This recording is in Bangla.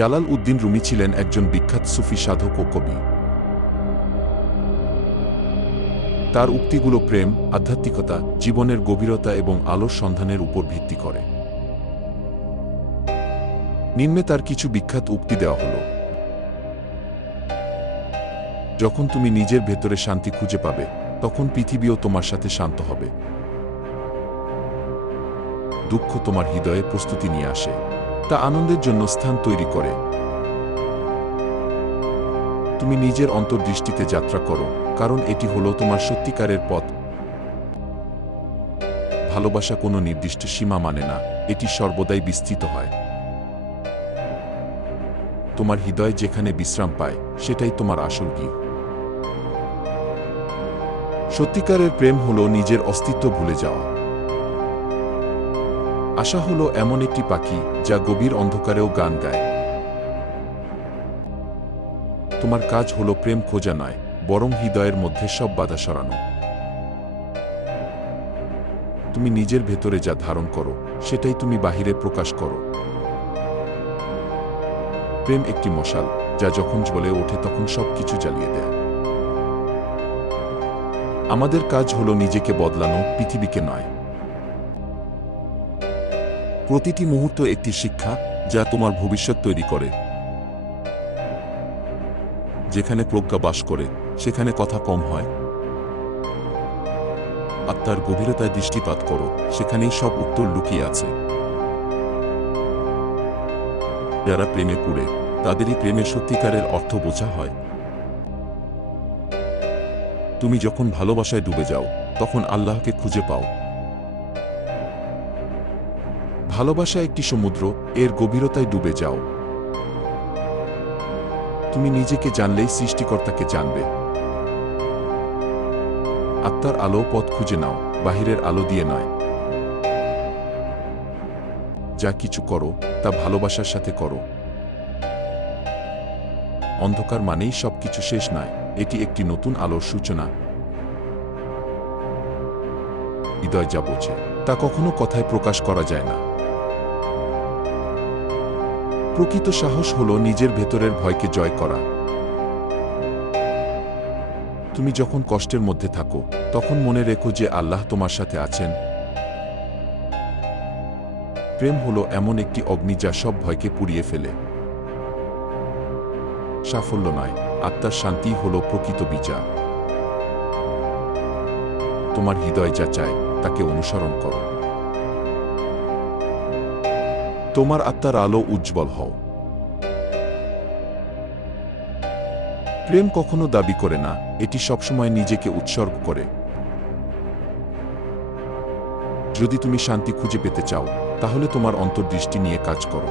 জালাল উদ্দিন রুমি ছিলেন একজন বিখ্যাত সুফি সাধক ও কবি। তার উক্তিগুলো প্রেম, আধ্যাত্মিকতা, জীবনের গভীরতা এবং আলোর সন্ধানের উপর ভিত্তি করে। নিম্নে তার কিছু বিখ্যাত উক্তি দেওয়া হল। যখন তুমি নিজের ভেতরে শান্তি খুঁজে পাবে, তখন পৃথিবীও তোমার সাথে শান্ত হবে। দুঃখ তোমার হৃদয়ে প্রস্তুতি নিয়ে আসে, তা আনন্দের জন্য স্থান তৈরি করে। তুমি নিজের অন্তর্দৃষ্টিতে যাত্রা করো, কারণ এটি হলো তোমার সত্যিকারের পথ। ভালোবাসা কোনো নির্দিষ্ট সীমা মানে না, এটি সর্বদাই বিস্তৃত হয়। তোমার হৃদয় যেখানে বিশ্রাম পায়, সেটাই তোমার আসল গৃহ। সত্যিকারের প্রেম হলো নিজের অস্তিত্ব ভুলে যাওয়া। আশা হলো এমন একটি পাখি যা গভীর অন্ধকারেও গান গায়। তোমার কাজ হলো প্রেম খোঁজা নয়, বরং হৃদয়ের মধ্যে সব বাধা সরানো। তুমি নিজের ভেতরে যা ধারণ করো, সেটাই তুমি বাহিরে প্রকাশ করো। প্রেম একটি মশাল, যা যখন জ্বলে ওঠে তখন সবকিছু জ্বালিয়ে দেয়। আমাদের কাজ হলো নিজেকে বদলানো, পৃথিবীকে নয়। প্রতিটি মুহূর্ত একটি শিক্ষা, যা তোমার ভবিষ্যৎ তৈরি করে। যেখানে প্রজ্ঞা বাস করে, সেখানে কথা কম হয়। আত্মার গভীরতায় দৃষ্টিপাত করো, সেখানেই সব উত্তর লুকিয়ে আছে। যারা প্রেমে পড়ে, তাদেরই প্রেমের সত্যিকারের অর্থ বোঝা হয়। তুমি যখন ভালোবাসায় ডুবে যাও, তখন আল্লাহকে খুঁজে পাও। ভালোবাসা একটি সমুদ্র, এর গভীরতায় ডুবে যাও। তুমি নিজেকে জানলেই সৃষ্টিকর্তাকে জানবে। আত্মার আলো পথ খুঁজে নাও, বাহিরের আলো দিয়ে নয়। যা কিছু করো, তা ভালোবাসার সাথে করো। অন্ধকার মানেই সবকিছু শেষ নয়, এটি একটি নতুন আলোর সূচনা। হৃদয় যা বোঝে, তা কখনো কথায় প্রকাশ করা যায় না। প্রকৃত সাহস হলো নিজের ভেতরের ভয়কে জয় করা। তুমি যখন কষ্টের মধ্যে থাকো, তখন মনে রেখো যে আল্লাহ তোমার সাথে আছেন। প্রেম হলো এমন একটি অগ্নি যা সব ভয়কে পুড়িয়ে ফেলে। সাফল্য নয়, আত্মার শান্তি হলো প্রকৃত বিচার। তোমার হৃদয় যা চায়, তাকে অনুসরণ করো। তোমার আত্মার আলো উজ্জ্বল হও। প্রেম কখনো দাবি করে না, এটি সবসময় নিজেকে উৎসর্গ করে। যদি তুমি শান্তি খুঁজে পেতে চাও, তাহলে তোমার অন্তর্দৃষ্টি নিয়ে কাজ করো।